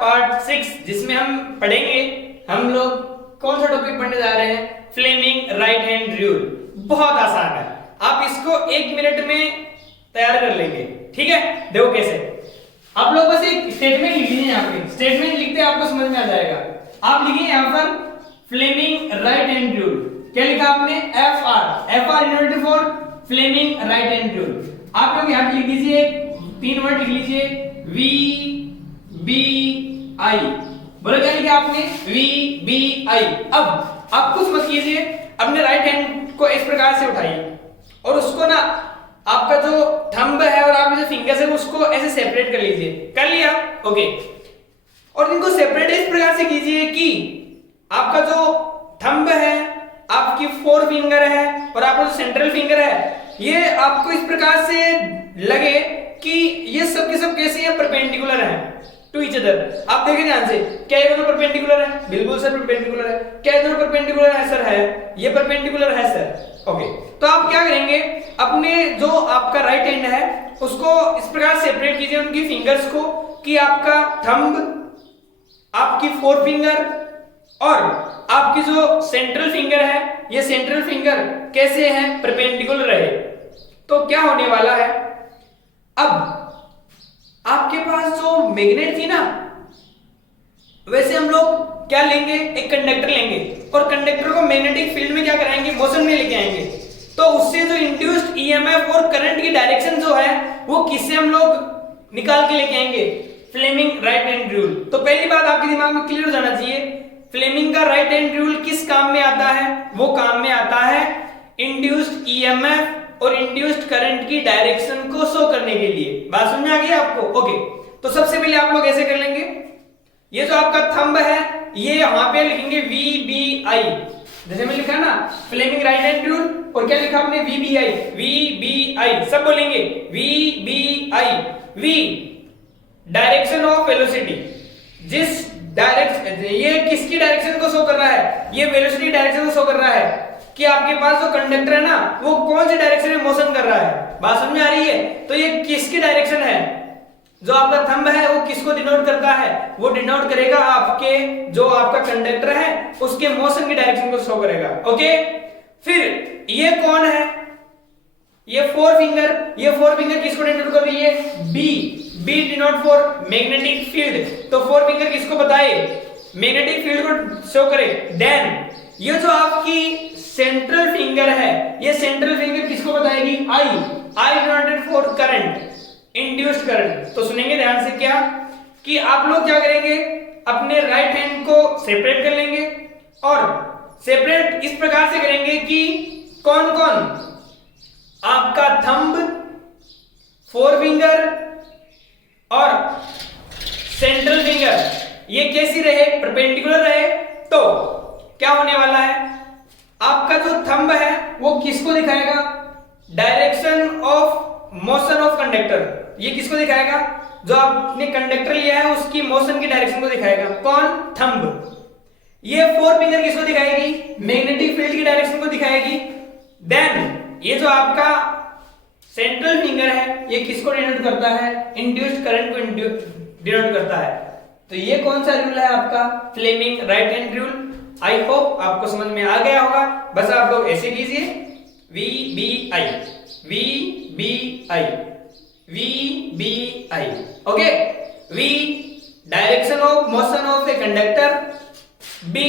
Part 6 जिसमें हम पढ़ेंगे, हम लोग कौन सा टॉपिक पढ़ने जा रहे हैं, फ्लेमिंग राइट हैंड रूल। बहुत आसान है, आप इसको 1 मिनट में तैयार कर लेंगे। ठीक है, देखो कैसे। आप लोग बस एक स्टेटमेंट लिख लीजिए, यहाँ पे स्टेटमेंट लिखते आपको समझ में आ जाएगा। आप लिखिए यहाँ पर फ्लेमिंग राइट हैंड रूल। क्या लिखा आपने, F R in for Fleming right hand rule. आप लोग यहाँ पे लिख दीजिए 3 वर्ड लिख लीजिए, वी बी आई। बोलो क्या लिखा आपने, वी बी आई। अब आप कुछ मत कीजिए, अपने राइट हैंड को इस प्रकार से उठाइए और उसको ना आपका जो थंब है और आपके जो फिंगर्स है उसको ऐसे सेपरेट कर लीजिए। कर लिया, ओके। और इनको सेपरेट इस प्रकार से कीजिए कि आपका जो थंब है, आपकी 4 फिंगर है और आपका जो सेंट्रल फिंगर है, ये आपको इस प्रकार से लगे कि ये सब के सब कैसे हैं, परपेंडिकुलर हैं टू ईच अदर। आप देखें ध्यान से, क्या ये दोनों परपेंडिकुलर है? बिल्कुल सर परपेंडिकुलर है। क्या ये दोनों परपेंडिकुलर है? सर है। ये परपेंडिकुलर है सर, ओके। तो आप क्या करेंगे, अपने जो आपका राइट हैंड है उसको इस प्रकार सेपरेट कीजिए उनकी फिंगर्स को कि आपका थंब, आपकी 4 फिंगर और आपकी जो सेंट्रल फिंगर है, ये सेंट्रल फिंगर कैसे हैं, परपेंडिकुलर रहे। तो क्या होने वाला है, अब आपके पास जो मैग्नेट थी ना, वैसे हम लोग क्या लेंगे, एक कंडक्टर लेंगे और कंडक्टर को मैग्नेटिक फील्ड में क्या कराएंगे, मोशन में लेके आएंगे। तो उससे जो इंड्यूस्ड ईएमएफ और करंट की डायरेक्शन जो है वो किससे हम लोग निकाल के लेके आएंगे, फ्लेमिंग राइट हैंड रूल। तो पहली बात आपके दिमाग में क्लियर हो जाना चाहिए, फ्लेमिंग का राइट हैंड रूल किस काम में आता है, वो काम में आता है इंड्यूस्ड ईएमएफ और इंड्यूस्ड करंट की डायरेक्शन को शो करने के लिए। बात समझ आ गई आपको, ओके। तो सबसे पहले आप लोग ऐसे कर लेंगे, ये जो आपका थंब है ये वहां पे लिखेंगे वी बी आई, जैसे मैं लिखा ना फ्लेमिंग राइट हैंड रूल, और क्या लिखा आपने, वी बी आई। सब बोलेंगे V B I. V direction of velocity, जिस डायरेक्शन, ये किसकी डायरेक्शन को शो कर रहा है, ये वेलोसिटी डायरेक्शन को शो कर रहा है कि आपके पास जो कंडक्टर है ना वो कौन सी डायरेक्शन में मोशन कर रहा है। बात समझ आ रही है? तो ये किसकी डायरेक्शन है, जो आपका थंब है वो किसको डिनोट करता है, वो डिनोट करेगा आपके जो आपका कंडक्टर है उसके मोशन की डायरेक्शन को शो करेगा, ओके। फिर ये कौन है, ये 4 फिंगर, ये 4 फिंगर किसको डिनोट कर रही है, B denote for magnetic field. तो 4 फिंगर किसको बताए, मैग्नेटिक फील्ड को शो करे। देन ये जो आपकी सेंट्रल फिंगर है, ये सेंट्रल फिंगर किसको बताएगी, I denoted for current, induced current. तो सुनेंगे ध्यान से क्या, कि आप लोग क्या करेंगे, अपने राइट हैंड को सेपरेट कर लेंगे और सेपरेट इस प्रकार से करेंगे कि कौन कौन, आपका थंब, 4 फिंगर और सेंट्रल फिंगर ये कैसी रहे, परपेंडिकुलर रहे। तो क्या होने वाला है, आपका जो थंब है वो किसको दिखाएगा, direction of motion of conductor. ये किसको दिखाएगा, जो आपने कंडक्टर लिया है उसकी मोशन की डायरेक्शन को दिखाएगा, कौन, थंब। ये 4 फिंगर किसको दिखाएगी, मैग्नेटिक फील्ड की डायरेक्शन को दिखाएगी। देन ये जो आपका सेंट्रल फिंगर है ये किसको डिनोट करता है, इंड्यूस्ड करंट को डिनोट करता है। तो ये कौन सा रूल है आपका, Fleming right hand rule. I hope आपको समझ में आ गया होगा। बस आप लोग ऐसे कीजिए, V B I, V B I, V B I, okay. V direction of motion of a conductor, B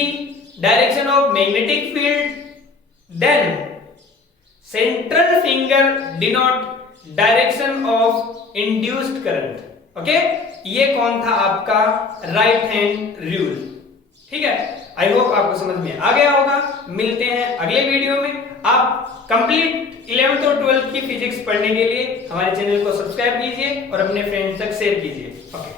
direction of magnetic field, then central finger denote direction of induced current, okay. ये कौन था आपका right hand rule, ठीक है। आई hope आपको समझ में आ गया होगा। मिलते हैं अगले वीडियो में। आप कंप्लीट 11th और 12th की फिजिक्स पढ़ने के लिए हमारे चैनल को सब्सक्राइब कीजिए और अपने फ्रेंड्स तक शेयर कीजिए, ओके।